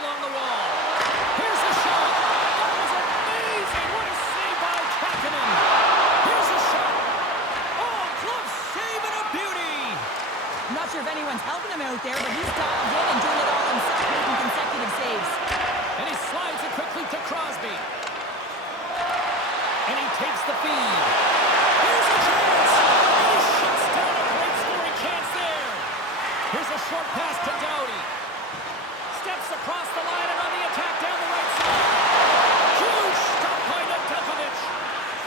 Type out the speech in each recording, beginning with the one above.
along the wall. Here's a shot. That was amazing. What a save by Kakkonen. Here's a shot. Oh, close save and a beauty. I'm not sure if anyone's helping him out there, but he's dialed in and doing it all himself, making consecutive saves. And he slides it quickly to Crosby. And he takes the feed. Here's a chance. And he shuts down a great scoring chance there. Here's a short pass to Doughty. Steps across the line and on the attack down the right side. Huge stop by Nedeljkovic.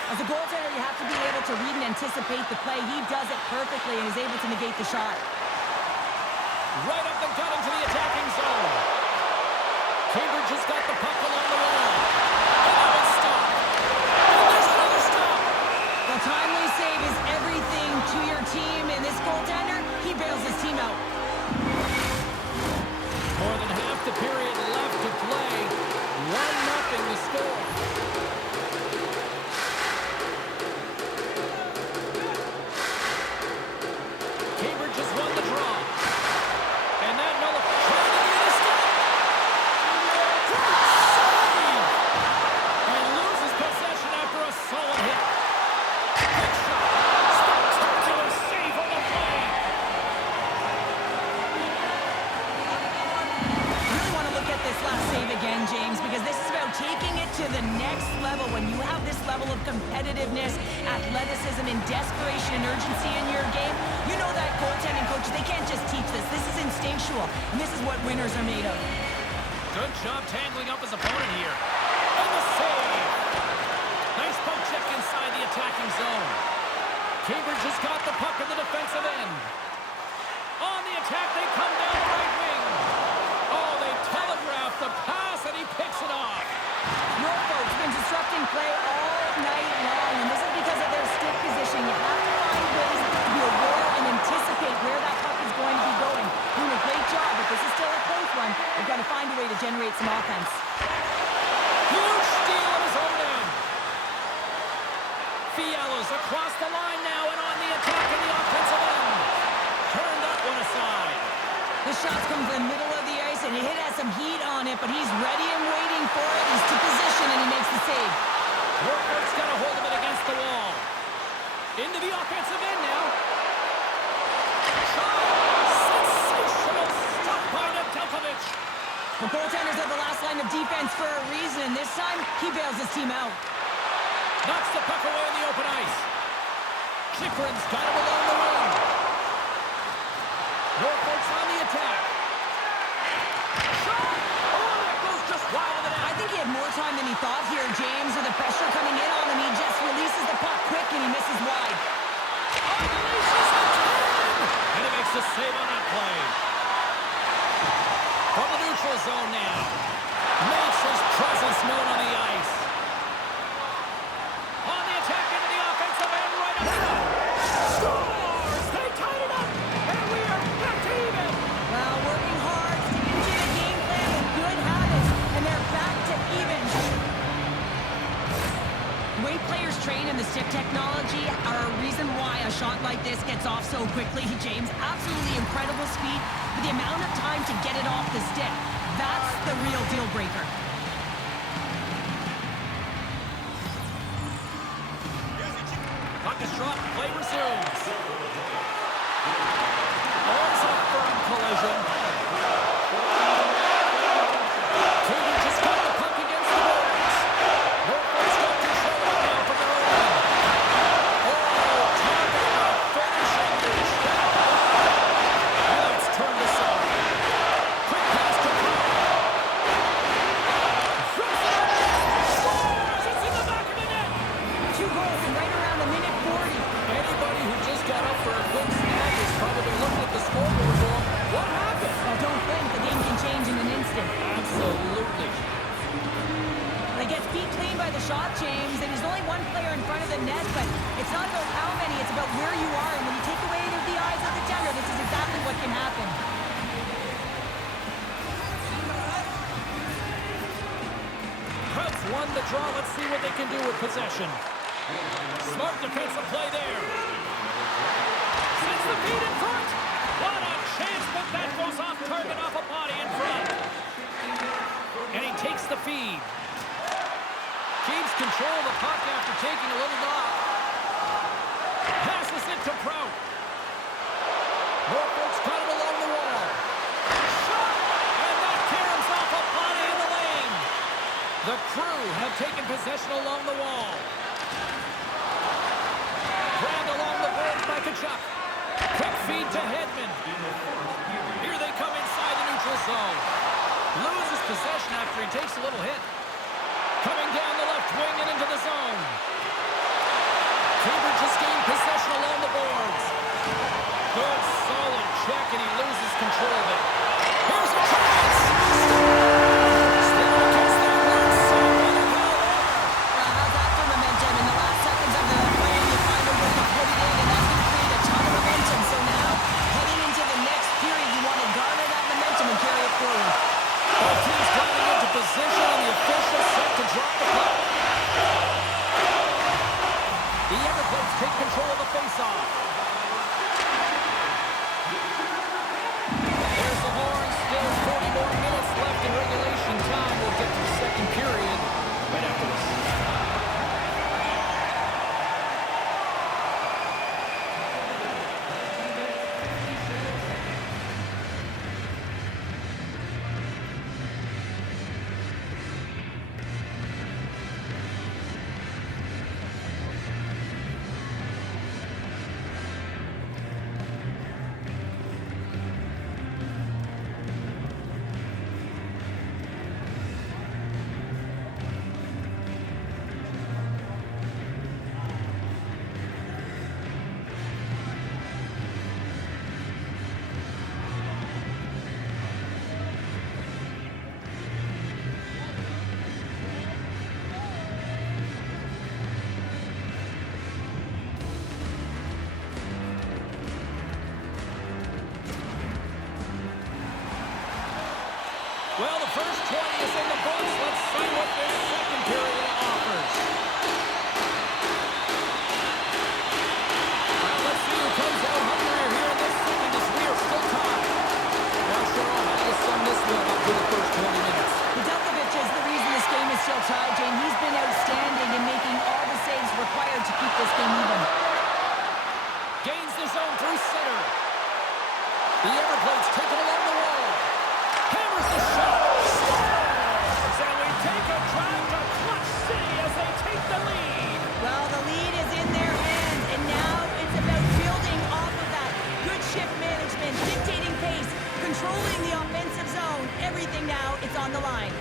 As a goaltender, you have to be able to read and anticipate the play. He does it perfectly and is able to negate the shot. Right up the gut into the attacking zone. Cambridge has got the puck along the wall. And now it's stopped. And there's another stop. The timely save is everything to your team, and this goaltender, he bails his team out. More than half the period left to play. 1-0 the score. Cambridge has won the draw. And that nullifies the stop. Save! And loses possession after a solid hit. Good shot. Spectacular save on the play. I really want to look at this last save again, James, because this is about taking it to the next level. When you have this level of competitiveness, athleticism, and desperation and urgency in your game, you know that goaltending coach, they can't just teach this. This is instinctual, and this is what winners are made of. Good job tangling up his opponent here. And the save. Nice poke check inside the attacking zone. Cambridge has got the puck in the defensive end. On the attack, they come down the right wing. Oh, they telegraph the pass, and he picks it off. Norfolk's been disrupting play all night long, and this is because of their stick position. You have to find ways to be aware and anticipate where that puck is going to be going. Doing a great job, but this is still a close one. They've got to find a way to generate some offense. Huge steal at his own end. Fiala's across the line now and on the attack in the offensive end. Turn that one aside. The shot's come from the middle of the ice, and he has some heat on it, but he's ready and waiting for it. He's to position, and he makes the save. Warford's got a hold of it against the wall. Into the offensive end now. Shot! Sensational stop by Nedeljkovic. The goaltenders are the last line of defense for a reason, and this time, he bails his team out. Knocks the puck away in the open ice. Chychrun's got him along the wing. Norfolk's on the attack. Shot! Oh, that goes just wide of the net. I think he had more time than he thought here, James. With the pressure coming in on him, he just releases the puck quick, and he misses wide. Unleashes the turn! And he makes the save on that play. From the neutral zone now. Makes his presence known on the ice. On the attack into the offensive end right up front. Scores! They tied it up! And we are back to even! Well, working hard, sticking to the game plan with good habits, and they're back to even. The way players train and the stick technology are a reason why a shot like this gets off so quickly, James. Absolutely incredible speed, but the amount of time to get it off the stick, that's the real deal breaker. Puck is dropped, play resumes. There's a firm collision. Cambridge has got the puck against the boards. Norfolk's got control of it now from their own end. Oh, talk about finishing the check. Now it's turned aside. Quick pass to Brown. Throws it up. Scores! It's in the back of the net. 2 goals in right around a minute 40. Anybody who just got up for a quick snag is probably looking at the scoreboard going, what happened? Well, don't think the game can change in an instant. Absolutely. They get beat clean by the shot, James, and there's only one player in front of the net, but it's not about how many, it's about where you are, and when you take away the eyes of the defender, this is exactly what can happen. Cubs won the draw. Let's see what they can do with possession. Smart defensive play there. Sends the feed in front. What a chance, but that goes off target off a body in front. takes the feed. Keeps control of the puck after taking a little knock. Passes it to Prout. Norfolk's got it along the wall. Shot! And that caroms off a body in the lane. The Crew have taken possession along the wall. Grabbed along the boards by Tkachuk. Quick feed to Hedman. Here they come inside the neutral zone. Loses possession after he takes a little hit. Coming down the left wing and into the zone. Cambridge has gained possession along the boards. Good, solid check, and he loses control of it. Here's a chance! Still gets their one save on the ball there. How's that for momentum? In the last seconds of the frame, you find a way to put it in, and that's going to create a ton of momentum. So now, heading into the next period, you want to garner that momentum and carry it forward. Both teams coming into position, and the official set to drop the puck. The Everglades take control of the faceoff. There's the horn. Still 40 more minutes left in regulation time. We'll get to the second period right after this. Well, the first 20 is in the books. Let's see what this second period offers. Well, let's see who comes out hungrier here in this second as we are still tied. Now, Cheryl, how do you sum this one up for the first 20 minutes? Nedeljkovic is the reason this game is still tied, Jane. He's been outstanding in making all the saves required to keep this game even. Gains the zone through center. The Everglades take it along the wall. Hammers the shot. Scores! And we take a drive to Clutch City as they take the lead. Well, the lead is in their hands, and now it's about building off of that. Good shift management, dictating pace, controlling the offensive zone. Everything now, it's on the line.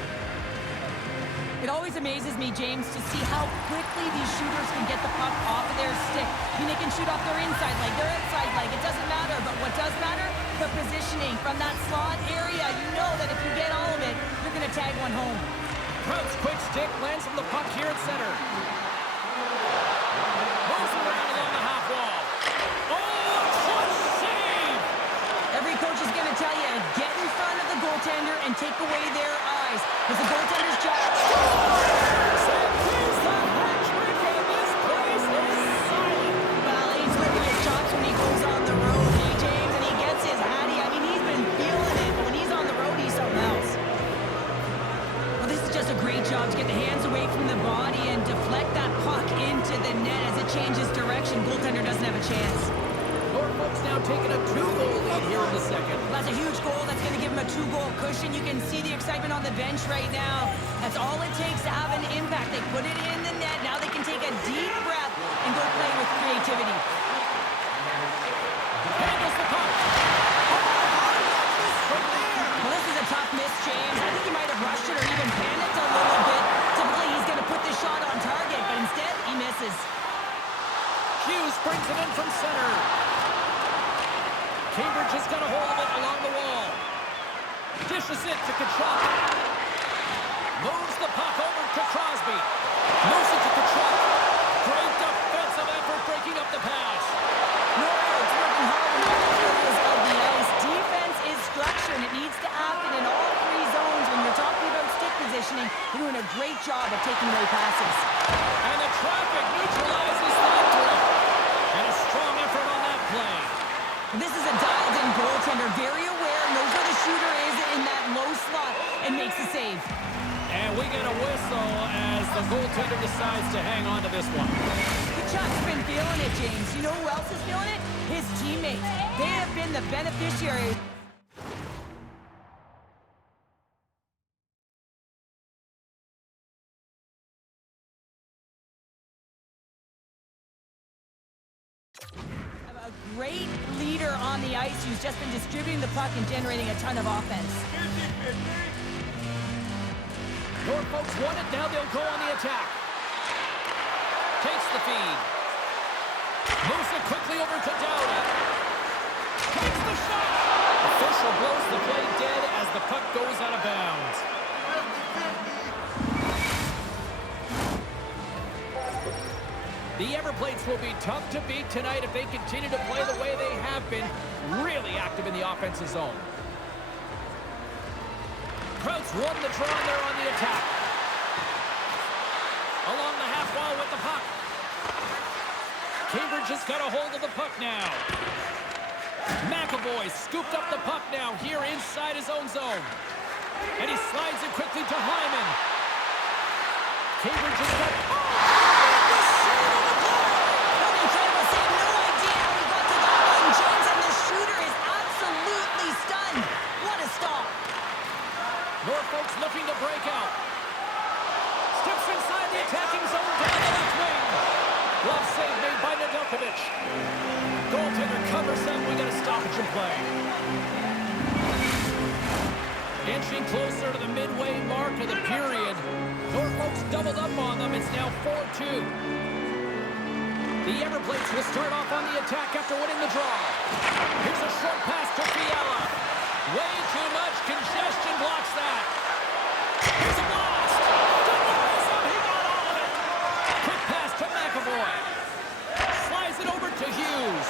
It always amazes me, James, to see how quickly these shooters can get the puck off of their stick. I mean, they can shoot off their inside leg, their outside leg. It doesn't matter, but what does matter? The positioning from that slot area. You know that if you get all of it, you're going to tag one home. Prout's quick stick lands from the puck here at center. Moves around along the half wall. Oh, clutch save! Every coach is going to tell you, get in front of the goaltender and take away their eyes. It's the goaltender's job. And here's the hat trick, and this place is silent. Well, he's licking his chops when he goes on the road, hey, James, and he gets his hattie. I mean, he's been feeling it, but when he's on the road, he's something else. Well, this is just a great job to get the hands away from the body and deflect that puck into the net as it changes direction. Goaltender doesn't have a chance. Norfolk's now taking a 2-goal lead here in the second. That's a huge goal. That's going to give him a 2-goal cushion. You can see the excitement on the bench right now. That's all it takes to have an impact. They put it in the net. Now they can take a deep breath and go play with creativity. Handles the puck. Well, this is a tough miss, James. I think he might have rushed it or even panicked a little bit. Typically, he's going to put this shot on target, but instead, he misses. Hughes brings it in from center. Cambridge has got a hold of it along the wall. Dishes it to Tkachuk. Moves the puck over to Crosby. Moves it to Tkachuk. Great defensive effort breaking up the pass. Norfolk's working hard in all areas of the ice. Defense is structure, and it needs to happen in all three zones. When you're talking about stick positioning, they're doing a great job of taking away passes. And the traffic neutralizes that threat. And a strong effort on that play. This is a dialed-in goaltender, very aware, knows where the shooter is in that low slot, and makes the save. And we get a whistle as the goaltender decides to hang on to this one. Chuck's been feeling it, James. You know who else is feeling it? His teammates. They have been the beneficiaries. A great leader on the ice who's just been distributing the puck and generating a ton of offense. Norfolk's won it, now they'll go on the attack. Takes the feed. Moves it quickly over to Dowdy. Takes the shot! Official blows the play dead as the puck goes out of bounds. The Everblades will be tough to beat tonight if they continue to play the way they have been, really active in the offensive zone. Krauts won the draw and they're on the attack. Along the half wall with the puck. Cambridge has got a hold of the puck now. McAvoy scooped up the puck now here inside his own zone. And he slides it quickly to Hyman. Cambridge has got... Oh! The save of the play! What incredible save. No idea how he got to that one, James, and the shooter is absolutely stunned. What a stop. Norfolk's looking to break out. Steps inside the attacking zone down the left wing. Glove save made by Nedeljkovic. Goaltender covers up. We got a stoppage in play. Inching closer to the midway mark of the period. Norfolk's doubled up on them. It's now 4-2. The Everblades will start off on the attack after winning the draw. Here's a short pass to Fiala. Way too much congestion blocks that. Here's a blast. Denies him. He got all of it. Quick pass to McAvoy. Slides it over to Hughes.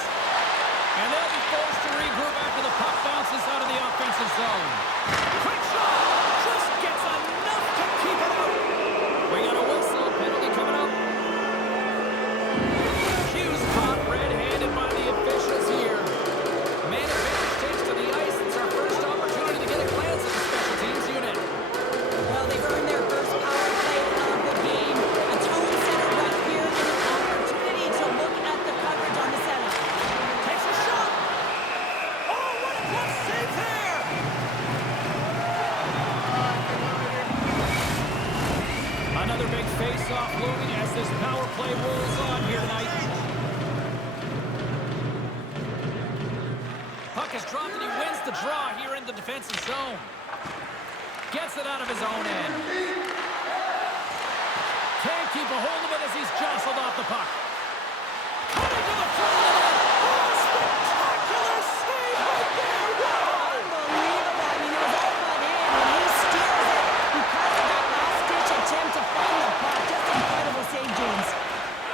And they'll be forced to regroup after the puck bounces out of the offensive zone. Quick shot. Just gets enough to keep it out. We got a whistle. Penalty coming up. Hughes caught red-handed by the officials here. Man advantage takes to the ice. It's our first opportunity to get a glance at the special teams unit. Well, they've earned their first power play of the game. A tone center right here and an opportunity to look at the coverage on the setup. Takes a shot. Oh, what a glove save there. Another big face-off looming as this power play rolls on here tonight. Puck is dropped and he wins the draw here in the defensive zone. Gets it out of his own end. Can't keep a hold of it as he's jostled off the puck. Cutting to the front of the net. Oh, spectacular save right there. Wow! Unbelievable. I mean, it was all but in. When he steals it because of that last-ditch attempt to find the puck. Just an incredible save, James.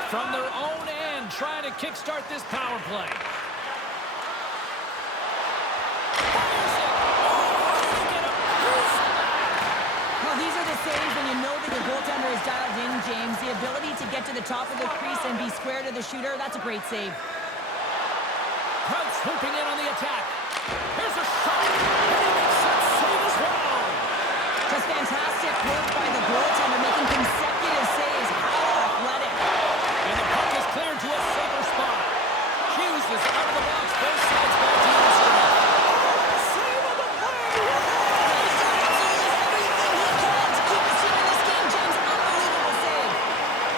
From their own end, trying to kickstart this power play. Fires it. Oh, how did he get a piece of that? Well, these are the saves when you know that your goaltender is dialed in, James. The ability to get to the top of the crease and be square to the shooter, that's a great save. Krauts swooping in on the attack. Here's a shot. And he makes that save as well. Just fantastic work by the goaltender, making consecutive saves. How athletic. And the puck is cleared to a safer spot. Hughes is out of the box. Both sides back to even strength. Oh, save of the play. He's doing absolutely everything he can to keep us here in this game, James. Unbelievable save.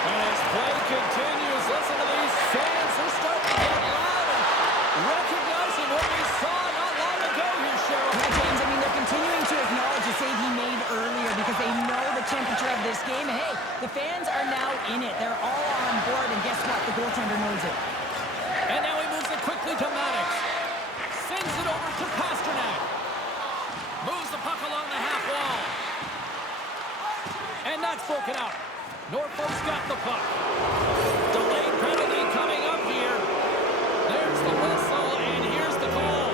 And as play continues, listen to these fans. They're starting to get loud and recognizing what we saw not long ago here, Cheryl. Yeah, James, I mean, they're continuing to acknowledge the save he made earlier because they know the temperature of this game. And hey, the fans are now in it. They're all on board, and guess what? The goaltender knows it. And now he moves it quickly to Maddox. Sends it over to Pasternak. Moves the puck along the half wall. And that's broken out. Norfolk's got the puck. Delayed penalty coming up here. There's the whistle, and here's the call.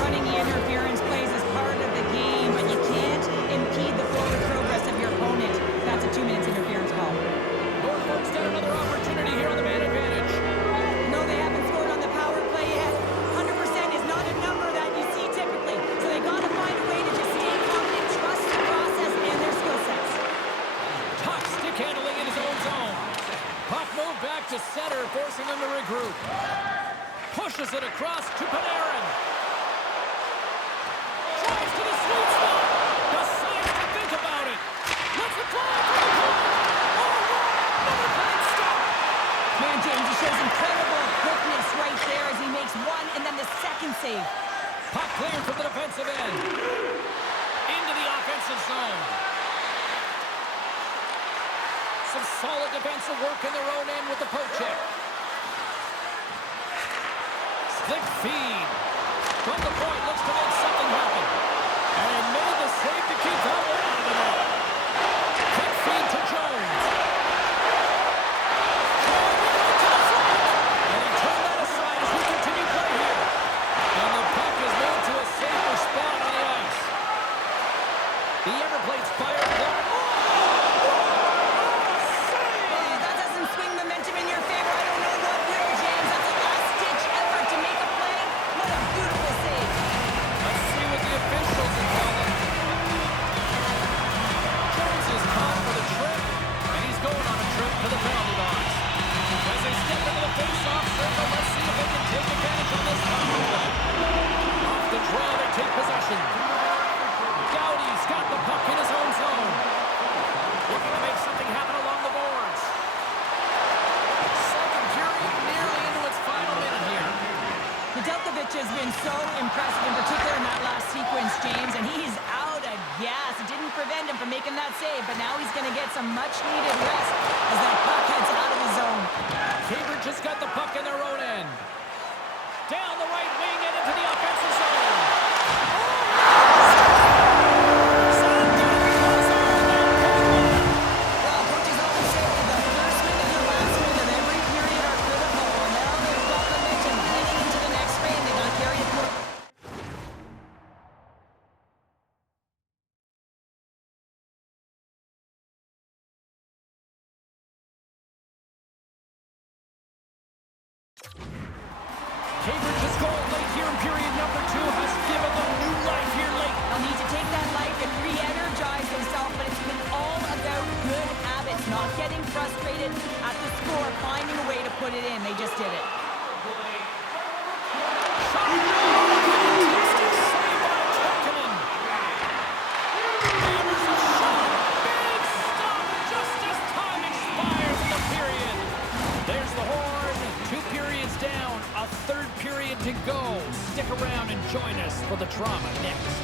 Running the interference plays is part of the game, but you can't impede the forward progress of your opponent. That's a 2-minute interference call. Norfolk's got another opportunity here on the man advantage. No, they haven't scored on the power play yet. 100% is not a number that you see typically. So they got to find a way to just stay confident, trust the process and their skill sets. here, forcing them to regroup. Pushes it across to Panarin. Drives to the sweet spot. Decides to think about it. Lets it fly for the goal. Oh, another great stop. Man, James, he shows incredible quickness right there as he makes one and then the second save. Puck cleared from the defensive end. Into the offensive zone. Some solid defensive work in their own end with the poke check. Slick feed. From the point, looks to make something happen. And made the save to keep that one out of the net. Quick feed to Jones. And he turned that aside as we continue play here. And the puck is moved to a safer spot on the ice. The Everblades fire block. That doesn't swing momentum in your favor. I don't know what will, James. That's a last-ditch effort to make a play. What a beautiful save. Let's see what the officials have called it. Jones is caught for the trip, and he's going on a trip to the penalty box. As they step into the face-off circle, let's see if they can take advantage on this power play. Off the draw, they take possession. Doughty's got the puck in his own zone. Looking to make something happen along the boards. Second period nearly into its final minute here. Nedeljkovic has been so impressive, in particular in that last sequence, James, and he's out of gas. It didn't prevent him from making that save, but now he's going to get some much-needed rest as that puck heads out of the zone. Cambridge just got the puck in their own end. Down the right wing and into the offensive zone. Well, coaches always say the first minute and the last minute of every period are critical, and now they've got momentum heading into the next frame. They got to carry it forward. Cambridge's goal late here in period number 2 has given them new life here late. They'll need to take that life and re-energize themselves, but it's been all about good habits, not getting frustrated at the score, finding a way to put it in. They just did it. Fantastic save by Tolkien. Hammers a shot. Big stop just as time expires in the period. There's the horn. 2 periods down. A third period to go. Stick around and join us for the drama next.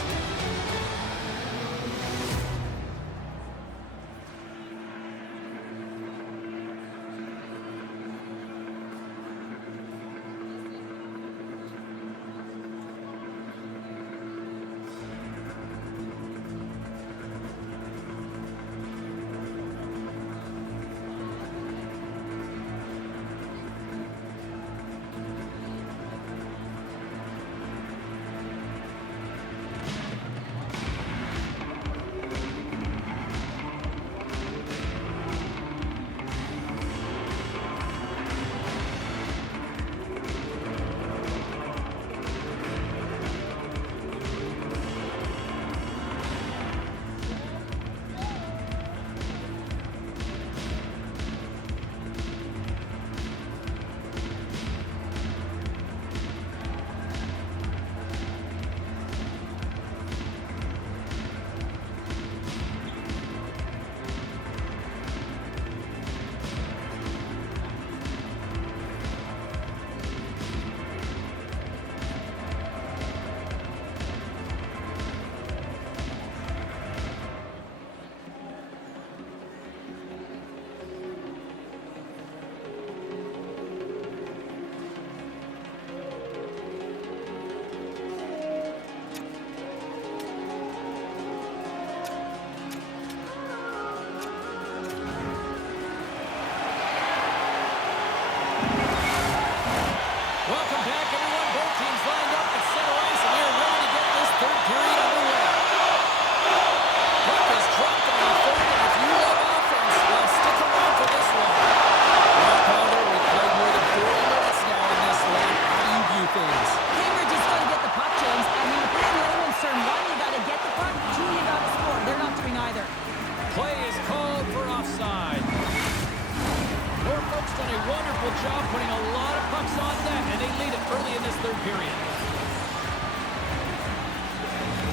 a wonderful job putting a lot of pucks on net, and they lead it early in this third period.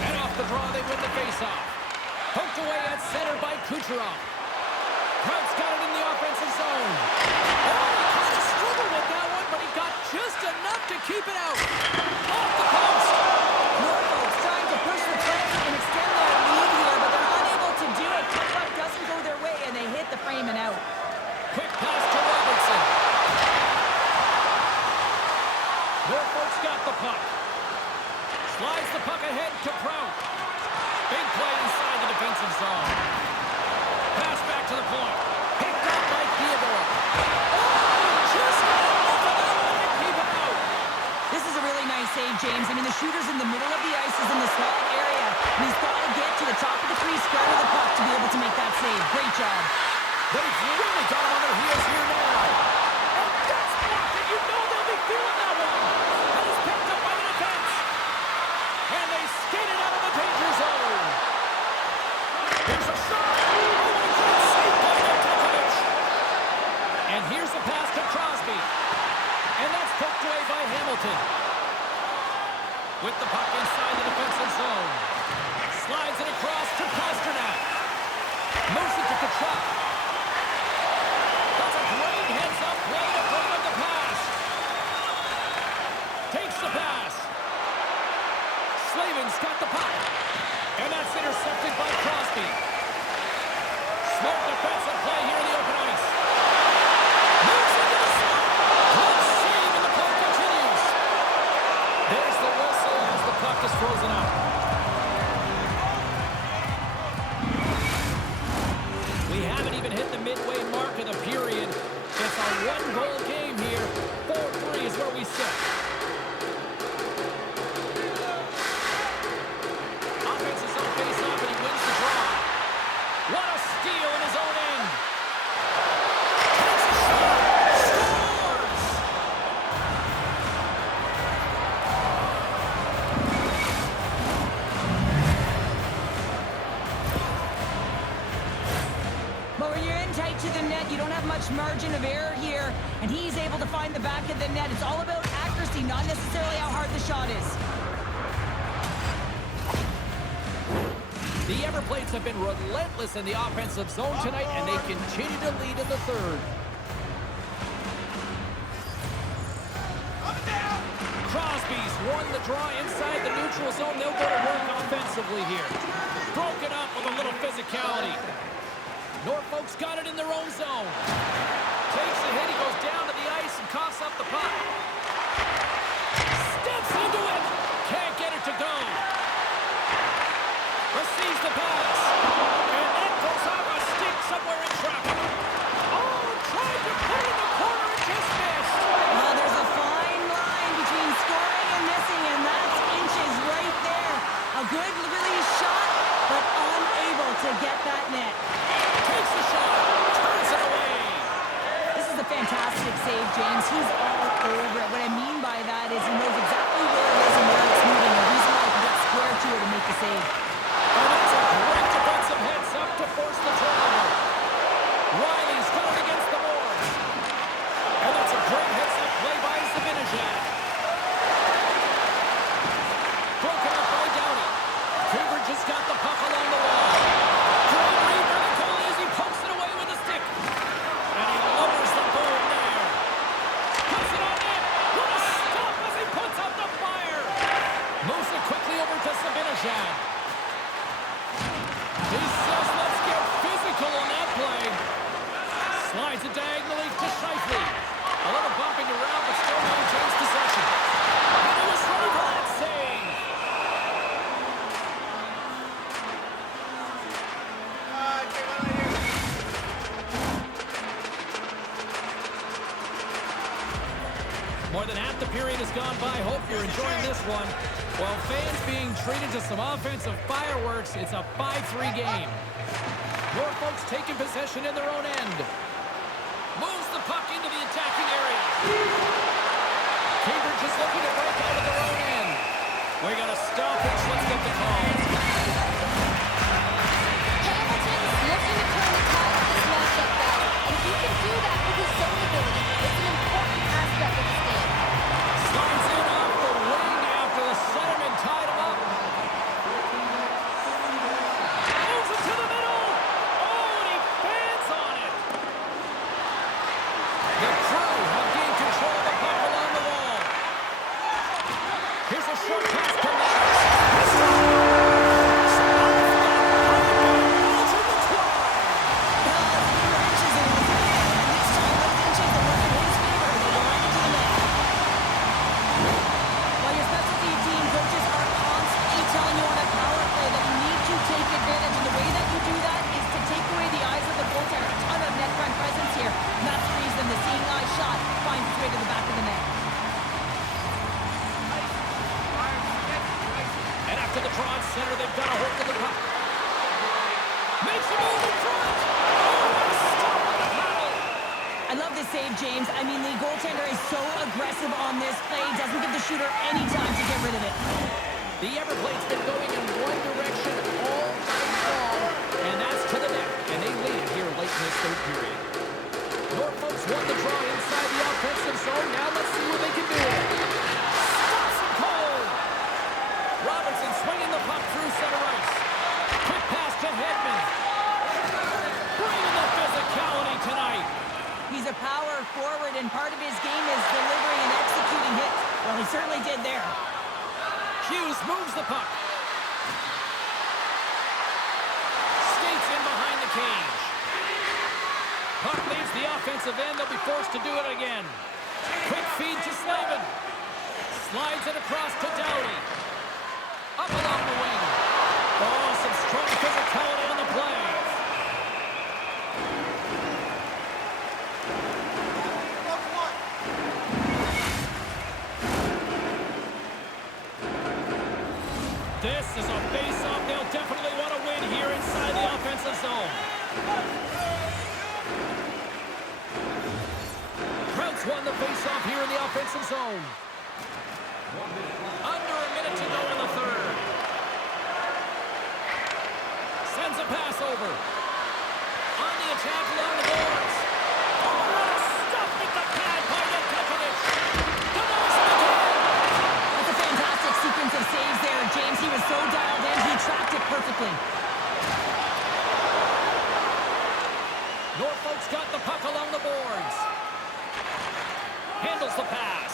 And off the draw, they win the faceoff. Poked away at center by Kucherov. Kraut's got it in the offensive zone. Oh, he kind of struggled with that one, but he got just enough to keep it out. Off the post. Norfolk's trying to push the play and extend their lead here, but they're unable to do it. The puck doesn't go their way, and they hit the frame and out. Quick pass to Robertson. Norfolk's got the puck. Slides the puck ahead to Kraut. Big play inside the defensive zone. Pass back to the point. Picked up by Theodore. Oh, just got enough of that one to keep it out. This is a really nice save, James. I mean, the shooter's in the middle of the ice, is in the slot area, and he's got to get to the top of the crease, square to the puck to be able to make that save. Great job. They've really got him on their heels here now. And that's blocked, and you know they'll be feeling that one. And it's picked up by the defense. And they skated out of the danger zone. Here's a shot. Oh, and a great save by Nedeljkovic. And here's the pass to Crosby. And that's poked away by Hamilton. With the puck inside the defensive zone. Slides it across to Pasternak. Moves it to Kachuk. That's a great heads-up play to bring up the pass. Takes the pass. Slavin's got the puck. And that's intercepted by Crosby. Smart defensive play here in the open ice. Moves into the slot. Good save, and the play continues. There's the whistle as the puck is frozen out. We haven't even hit the midway mark of the period. It's a one-goal game here. 4-3 is where we sit. Offense is on face-off, and he wins the draw. What a steal in his own end. Takes a shot. Scores! But when you're in tight to the net, you don't have much margin of error here, and he's able to find the back of the net. It's all about accuracy, not necessarily how hard the shot is. The Everblades have been relentless in the offensive zone tonight, and they continue to lead in the third. Crosby's won the draw inside the neutral zone. They'll go to work offensively here. Broken up with a little physicality. Norfolk's got it in their own zone. Takes a hit. He goes down to the ice and coughs up the puck. Steps into it. Can't get it to go. Receives the pass. And that goes off a stick somewhere in traffic. Oh, tried to put it in the corner and just missed. Well, there's a fine line between scoring and missing, and that's inches right there. A good release shot, but unable to get that net. Takes the shot. Turns it away. This is a fantastic save, James. He's all over it. What I mean by that is he knows exactly where it is and where it's moving. The reason why he can get square to it and make the save. And that's a great defensive heads-up to force the turnover. Riley's got it against the boards. And that's a great heads-up play by Zibanejad. Broken up by Downey. Cambridge has got the puck along the wall. Great read by the goalie as he pokes it away with a stick. And he lowers the board there. Puts it on net. What a stop as he puts out the fire. Moves it quickly over to Zibanejad. He says, let's get physical on that play. Slides it diagonally to Scheifele. A little bumping around, but still maintains possession. And he was ready for that save. More than half the period has gone by. Hope you're enjoying this one. While fans being treated to some offensive fireworks, it's a 5-3 game. Norfolk's taking possession in their own end. Moves the puck into the attacking area. Cambridge is looking to break out of their own end. We got a stoppage. Let's get the call. Hamilton's looking to turn the tide of this matchup, guys. And if he can do that with his zone ability, James. I mean, the goaltender is so aggressive on this play, doesn't give the shooter any time to get rid of it. The Everplate's been going in one direction all night long, and that's to the net. And they lead it here late in this third period. Norfolk's won the draw inside the offensive zone. Now let's see what they can do. Stops it cold. Robinson swinging the puck through center ice. Quick pass to Hedman. Bringing the physicality tonight. He's a power forward, and part of his game is delivering and executing hits. Well, he certainly did there. Hughes moves the puck. Skates in behind the cage. Puck leaves the offensive end. They'll be forced to do it again. Quick feed to Slavin. Slides it across to Doughty. Up along the wing. Oh, some strong physicality on the play. This is a face-off they'll definitely want to win here inside the offensive zone. Krauts won the face-off here in the offensive zone. Under a minute to go in the third. Sends a pass over. On the attack along the boards. Oh, what a stuff with the pad by Nedeljkovic. Denies him again. That's a fantastic sequence of saves there, James. He was so dialed in, he tracked it perfectly. Norfolk's got the puck along the boards. Handles the pass.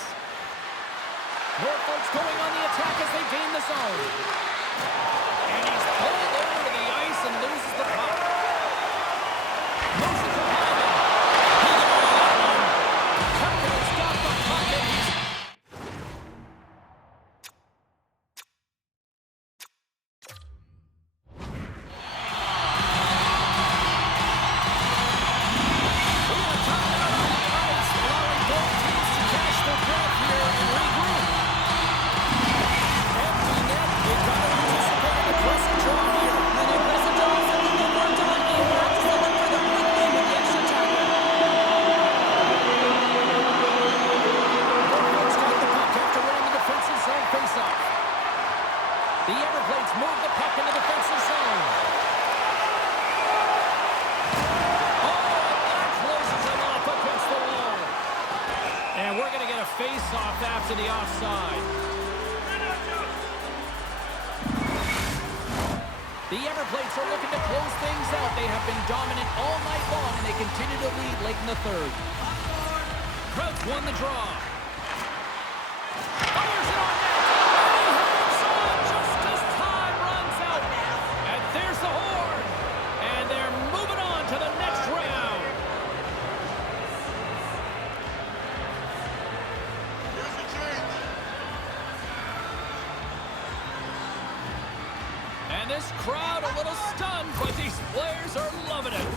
Norfolk's going on the attack as they gain the zone. And he's pulled over to the ice and loses the puck. Moves it to Hyman. He got that one. Tucker's got the puck and he's... We're going to time it out on the ice, allowing both teams to catch their breath here and regroup. Empty net. They've got to anticipate an aggressive draw here. An aggressive draw is something they've worked on in practice. They look for the quick win with the extra tackle. Norfolk's got the puck after winning the defensive zone faceoff. The Everplates move the puck in the defensive zone. Oh, that closes him off against the wall. And we're going to get a face-off after the offside. The Everplates are looking to close things out. They have been dominant all night long, and they continue to lead late in the third. Krauts won the draw. Fires it on net. And he hangs on just as time runs out. And there's the horn. And they're moving on to the next round. And this crowd a little stunned, but these players are loving it.